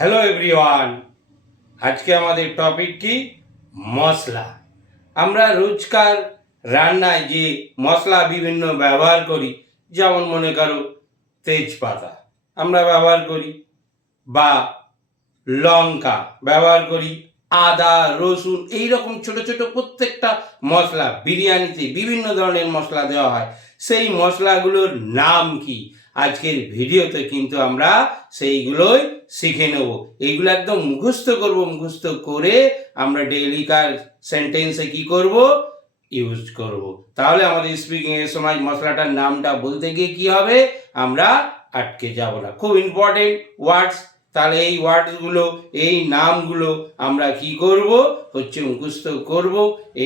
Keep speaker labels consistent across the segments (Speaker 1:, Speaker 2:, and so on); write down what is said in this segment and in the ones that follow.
Speaker 1: Hello everyone আজকে আমাদের topic কি? মশলা। আমরা রোজকার রান্নায় যে মশলা বিভিন্ন ব্যবহার করি, যেমন মনে করো তেজপাতা, আমরা ব্যবহার করি, বা লঙ্কা ব্যবহার করি, আদা, রসুন এই রকম ছোট ছোট প্রত্যেকটা মশলা, বিরিয়ানিতে বিভিন্ন ধরনের মশলা দেওয়া হয়। সেই মশলাগুলোর নাম কি? আজকের ভিডিওতে কিন্তু আমরা সেইগুলোই শিখে নেব। এইগুলো একদম মুখস্থ করব, মুখস্থ করে আমরা ডেইলি ডেইলিকার সেন্টেন্সে কি করব? ইউজ করব। তাহলে আমাদের স্পিকিং এর সময় মশলাটার নামটা বলতে গিয়ে কি হবে? আমরা আটকে যাব না। খুব ইম্পর্টেন্ট ওয়ার্ডস তাহলে এই ওয়ার্ডসগুলো এই নামগুলো আমরা কি করব? হচ্ছে মুখস্থ করব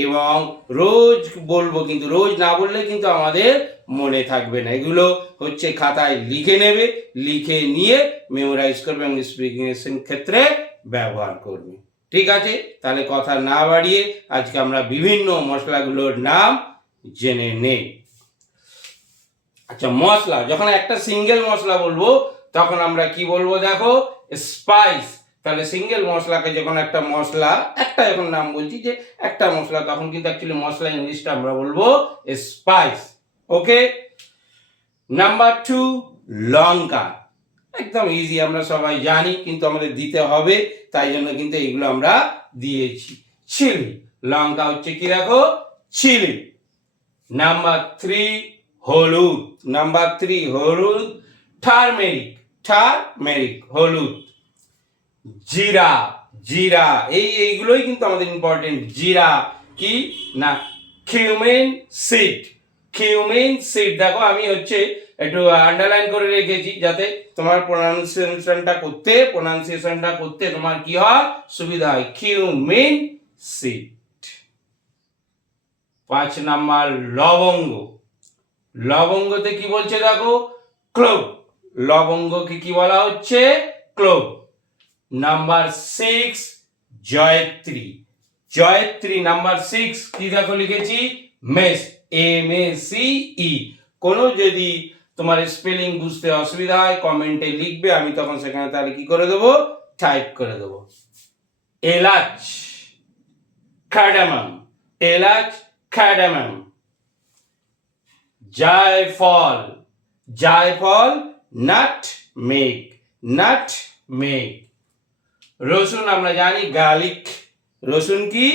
Speaker 1: এবং রোজ বলব, কিন্তু রোজ না বললে কিন্তু আমাদের মনে থাকবে না। এগুলো হচ্ছে খাতায় লিখে নেবে, লিখে নিয়ে মেমোরাইজ করবে এবং স্পিকিং ক্ষেত্রে ব্যবহার করবে। ঠিক আছে? তাহলে কথা না বাড়িয়ে আজকে আমরা বিভিন্ন মশলাগুলোর নাম জেনে নেই। আচ্ছা মশলা, যখন একটা সিঙ্গেল মশলা বলব তখন আমরা কি বলব দেখো? স্পাইস তাহলে সিঙ্গেল মশলাকে যখন একটা মশলা, একটা যখন নাম বলছি যে একটা মশলা, তখন কিন্তু অ্যাকচুয়ালি মশলা ইংলিশটা আমরা বলব স্পাইস ওকে নাম্বার টু লঙ্কা। একদম ইজি আমরা সবাই জানি, কিন্তু আমাদের দিতে হবে, তাই জন্য কিন্তু এইগুলো আমরা দিয়েছি। চিলি লঙ্কা হচ্ছে কি দেখো? চিলি নাম্বার থ্রি হলুদ। নাম্বার থ্রি হলুদ। টারমেরিক টারমেরিক হলুদ, জিরা জিরা, এই এইগুলোই কিন্তু আমাদের ইম্পর্টেন্ট জিরা কি? না কিউমেন সিড কিউমেন সিড দেখো আমি হচ্ছে একটু আন্ডারলাইন করে রেখেছি যাতে তোমার প্রোনাউন্সিয়েশনটা করতে প্রোনাউন্সিয়েশনটা করতে তোমার কি হয়? সুবিধা হয়। কিউমেন সিড পাঁচ নাম্বার, লবঙ্গ। লবঙ্গতে কি বলছে দেখো? ক্লোভ লবঙ্গকে কি বলা হচ্ছে? ক্লোভ। নাম্বার সিক্স, জয়ত্রী। জয়ত্রী নাম্বার সিক্স, কি দেখো লিখেছি? Mace M A C E. কোনো যদি তোমার স্পেলিং বুঝতে অসুবিধা হয়, কমেন্টে লিখবে, আমি তখন সেখানে তাহলে কি করে দেবো? টাইপ করে দেবো। এলাচ কার্ডামাম এলাচ কার্ডামাম জায়ফল জায়ফল নাট মেঘ নাট মেঘ রসুন আমরা জানি গার্লিক রসুন কি?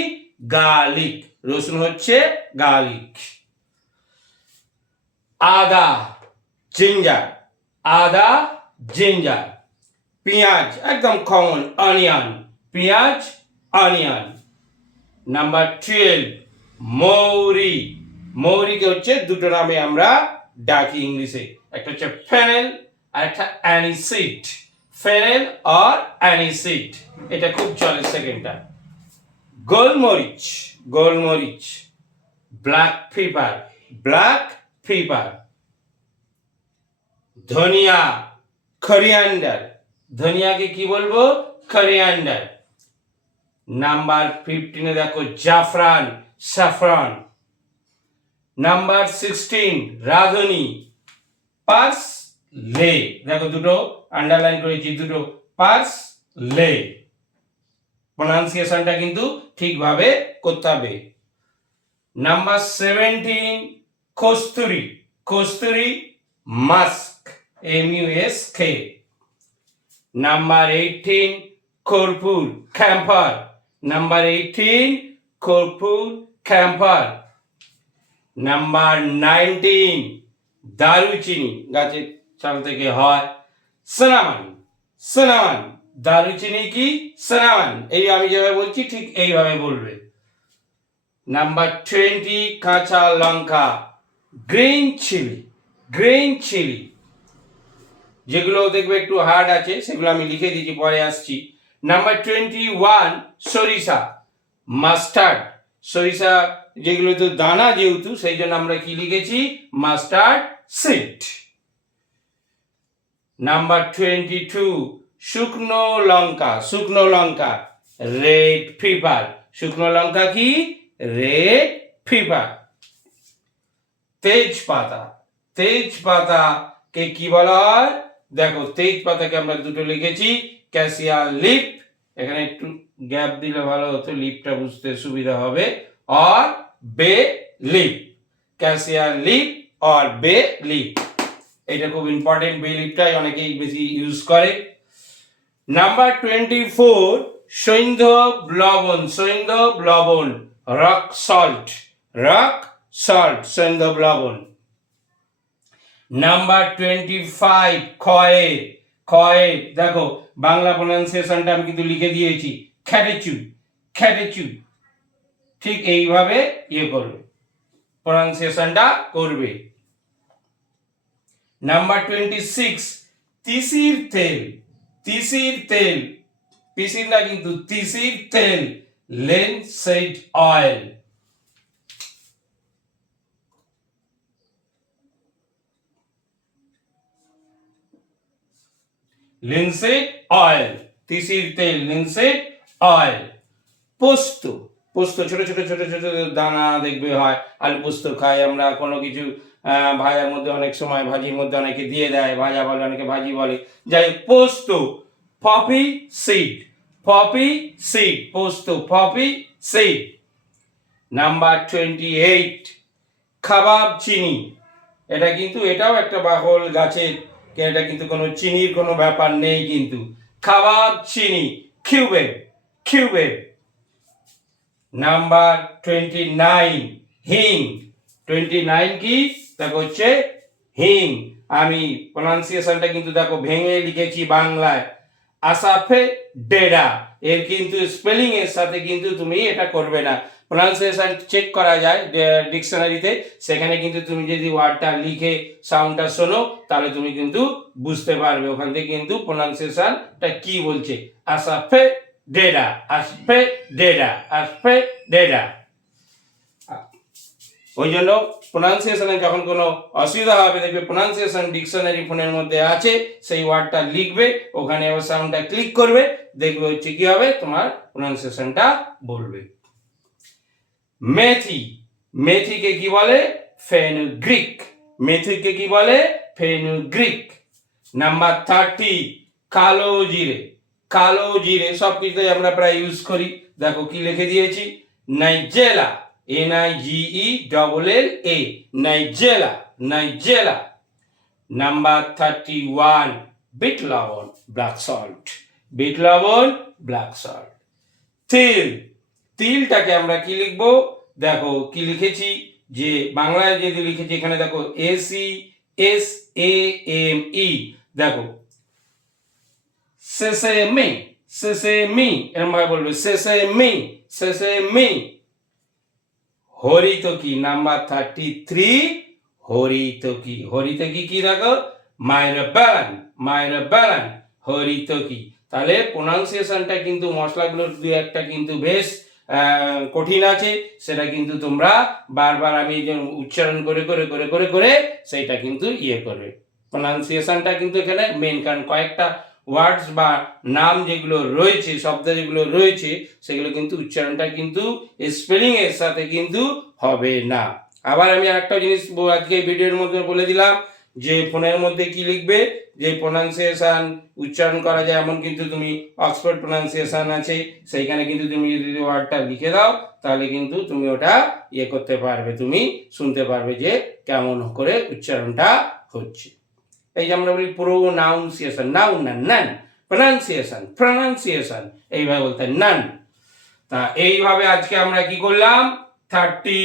Speaker 1: গার্লিক রসুন হচ্ছে গার্লিক আদা জিঞ্জার আদা জিঞ্জার পেঁয়াজ, একদম কমন অনিয়ন পেঁয়াজ অনিয়ন নাম্বার টুয়েলভ মৌরি। মৌরিকে হচ্ছে দুটো নামে আমরা ডাকি ইংলিশে। একটা হচ্ছে ফেনেল আর একটা অ্যানিসিড। ফেনেল আর অ্যানিসিড। এটা খুব চলে সেকেন্ডটা। গোলমরিচ গোলমরিচ, ব্ল্যাক পেপার ব্ল্যাক পেপার ধনিয়া করিয়ান্ডার ধনিয়াকে কি বলব? করিয়ান্ডার নাম্বার ফিফটিনে দেখো, জাফরান সাফরান নাম্বার সিক্সটিন রাধুনি। Parsley. দেখো দুটো আন্ডারলাইন করেছি, দুটো। পার্স লে। প্রনাউন্সিয়েশনটা কিন্তু ঠিকভাবে করতে হবে। নাম্বার সেভেন্টিন কস্তুরি। Kasuri musk M U S K number eighteen কর্পুর camphor number eighteen কর্পুর ক্যাম্পার নাম্বার নাইনটিন দারুচিনি গাছের চাল থেকে হয় সিনামান সিনামান দারুচিনি কি? সিনামান এই আমি যেভাবে বলছি, ঠিক এইভাবে বলবে। নাম্বার টোয়েন্টি কাঁচা লঙ্কা। গ্রিন চিলি গ্রিন চিলি যেগুলো দেখবে একটু হার্ড আছে, সেগুলো আমি লিখে দিয়েছি, পরে আসছি। নাম্বার টোয়েন্টি ওয়ান সরিষা। মাস্টার্ড সরিষা যেগুলো তো দানা যেহেতু, সেই জন্য আমরা কি লিখেছি? Mustard seed number twenty two শুকনো লঙ্কা শুকনো লঙ্কা রেড ফিভার শুকনো লঙ্কা কি? রেড ফিভার তেজপাতা। তেজপাতা কে কি বলা হয়? দেখো তেজ পাতাকে আমরা দুটো লিখেছি ক্যাসিয়া লিপ এখানে একটু গ্যাপ দিলে ভালো হতো লিপটা বুঝতে সুবিধা হবে। আর বে লিপ ক্যাসিয়া লিপ আর বে লিপ এটা খুব ইম্পর্টেন্ট বে লিপটাই অনেকেই বেশি ইউজ করে। নাম্বার টোয়েন্টি ফোর সৈন্ধ লবণ সৈন্ধ লবণ রক সল্ট রক সল্ট সৈন্ধব লবণ নাম্বার টোয়েন্টি ফাইভ খয়ে খয়ে দেখো, বাংলা প্রনাউন্সিয়েশনটা আমি কিন্তু লিখে দিয়েছি। খ্যাটেচু খ্যাটেচু ঠিক এইভাবে ইয়ে করবে প্রনাউন্সিয়েশনটা করবে। নাম্বার টোয়েন্টি সিক্স তিসির তেল তিসির তেল পিসির না কিন্তু তিসির তেল linseed oil. Linseed oil, তিসির তেল লিনসেড অয়েল। পোস্ত পোস্ত ছোট ছোট ছোট ছোট, দানা দেখবে হয়। আলু পোস্ত খাই আমরা, কোনো কিছু ভাজার মধ্যে অনেক সময় ভাজির মধ্যে অনেকে দিয়ে দেয় ভাজা বলে, অনেকে ভাজি বলে। যাই পোস্ত পপি সিড পপি সিড পোস্ত poppy seed number twenty eight খাবাব চিনি এটা কিন্তু, এটাও একটা বাহল গাছের এটা কিন্তু কোনো চিনির কোনো ব্যাপার নেই কিন্তু। খাবাব চিনি cubeb cubeb number twenty nine হিং টোয়েন্টি নাইন কি? দেখো হচ্ছে হিং। আমি প্রনাউন্সিয়েশনটা কিন্তু দেখো ভেঙে লিখেছি বাংলায়। আসাফে ডেডা এর কিন্তু স্পেলিং এর সাথে কিন্তু তুমি এটা করবে না। প্রনাউন্সিয়েশন চেক করা যায় ডিকশনারিতে সেখানে কিন্তু তুমি যদি ওয়ার্ডটা লিখে সাউন্ডটা শোনো, তাহলে তুমি কিন্তু বুঝতে পারবে ওখান থেকে কিন্তু প্রনাউন্সিয়েশনটা কি বলছে। আসাফে ডেডা আসফে ডেডা আসফে ডেডা ওই জন্য প্রোনাউন্সিয়েশনে যখন কোনো অসুবিধা হবে, দেখবে প্রোনাউন্সিয়েশন ডিকশনারি ফোনের মধ্যে আছে, সেই ওয়ার্ডটা লিখবে, ওখানে আবার সাউন্ডটা ক্লিক করবে, দেখবে হচ্ছে কি হবে, তোমার প্রোনাউন্সিয়েশনটা বলবে। মেথি, মেথিকে কি বলে? ফেনুগ্রিক। মেথিকে কি বলে? ফেনুগ্রিক। নাম্বার থার্টি কালো জিরে। কালো জিরে সব কিছুতেই আমরা প্রায় ইউজ করি। দেখো কি লিখে দিয়েছি? Nigella. N I G E double L A nigella nigella number thirty one bit লবণ ব্ল্যাক সল্ট বিট লবণ ব্ল্যাক সল্ট তিল তিলটাকে আমরা কি লিখব? দেখো, কি লিখেছি? যে বাংলায় যদি লিখেছি, এখানে দেখো S E S A M E দেখো শেষে মি শেষে মি এরকম ভাবে বলবে শেষে মি শেষে মি। হরিতকি নাম্বার থার্টি থ্রি হরিতকি হরিতকি কি দেখো? মায়ের ব্যালান মায়ের ব্যালান হরিতকি। তাহলে প্রোনাউন্সিয়েশনটা কিন্তু মশলাগুলোর দু একটা কিন্তু বেশ কঠিন আছে। সেটা কিন্তু তোমরা বারবার আমি উচ্চারণ করে করে করে করে করে সেইটা কিন্তু ইয়ে করবে প্রোনাউন্সিয়েশনটা কিন্তু এখানে মেন কারণ কয়েকটা ওয়ার্ডস বা নাম যেগুলো রয়েছে, শব্দ যেগুলো রয়েছে, সেগুলো কিন্তু উচ্চারণটা কিন্তু স্পেলিং এর সাথে কিন্তু হবে না। আবার আমি একটা জিনিস আজকে ভিডিওর মধ্যে বলে দিলাম, যে ফোনের মধ্যে কি লিখবে? যে প্রোনাউন্সিয়েশন উচ্চারণ করা যায়, এমন কিন্তু তুমি অক্সফোর্ড প্রোনাউন্সিয়েশন আছে, সেইখানে কিন্তু তুমি যদি ওয়ার্ডটা লিখে দাও, তাহলে কিন্তু তুমি ওটা ইয়ে করতে পারবে, তুমি শুনতে পারবে যে কেমন করে উচ্চারণটা হচ্ছে। এই যে আমরা বলি প্রোনাউন্সিয়েশন নাউন না নান প্রনাউন্সিয়েশন প্রনাউন্সিয়েশন এইভাবে বলতে নান তা এইভাবে আজকে আমরা কি করলাম? থার্টি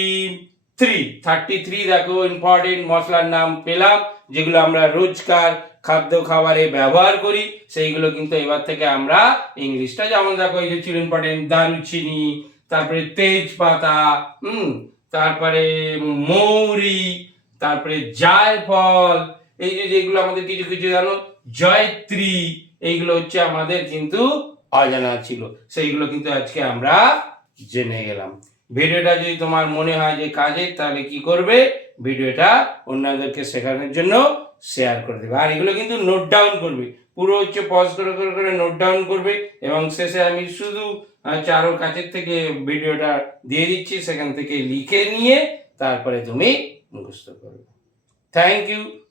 Speaker 1: থ্রি থার্টি থ্রি দেখো ইম্পর্টেন্ট মশলার নাম পেলাম, যেগুলো আমরা রোজকার খাদ্য খাবারে ব্যবহার করি, সেইগুলো কিন্তু এবার থেকে আমরা ইংলিশটা যেমন দেখো, এই যে ছিল ইম্পর্টেন্ট দারুচিনি, তারপরে তেজপাতা, হুম, তারপরে মৌরি, তারপরে জায়ফল এই যে যেগুলো আমাদের কিছু কিছু জানো, জয়ত্রী, এইগুলো হচ্ছে আমাদের কিন্তু অজানা ছিল। সেইগুলো কিন্তু আজকে আমরা জেনে গেলাম। ভিডিওটা যদি তোমার মনে হয় যে কাজে, তাহলে কি করবে? ভিডিওটা অন্যদেরকে শেখানোর জন্য শেয়ার করে দেবে। আর এগুলো কিন্তু নোট ডাউন করবে। পুরো হচ্ছে পজ করে করে করে নোট ডাউন করবে এবং শেষে আমি শুধু চারোর কাছের থেকে ভিডিওটা দিয়ে দিচ্ছি। সেখান থেকে লিখে নিয়ে তারপরে তুমি মুখস্থ করবে। Thank you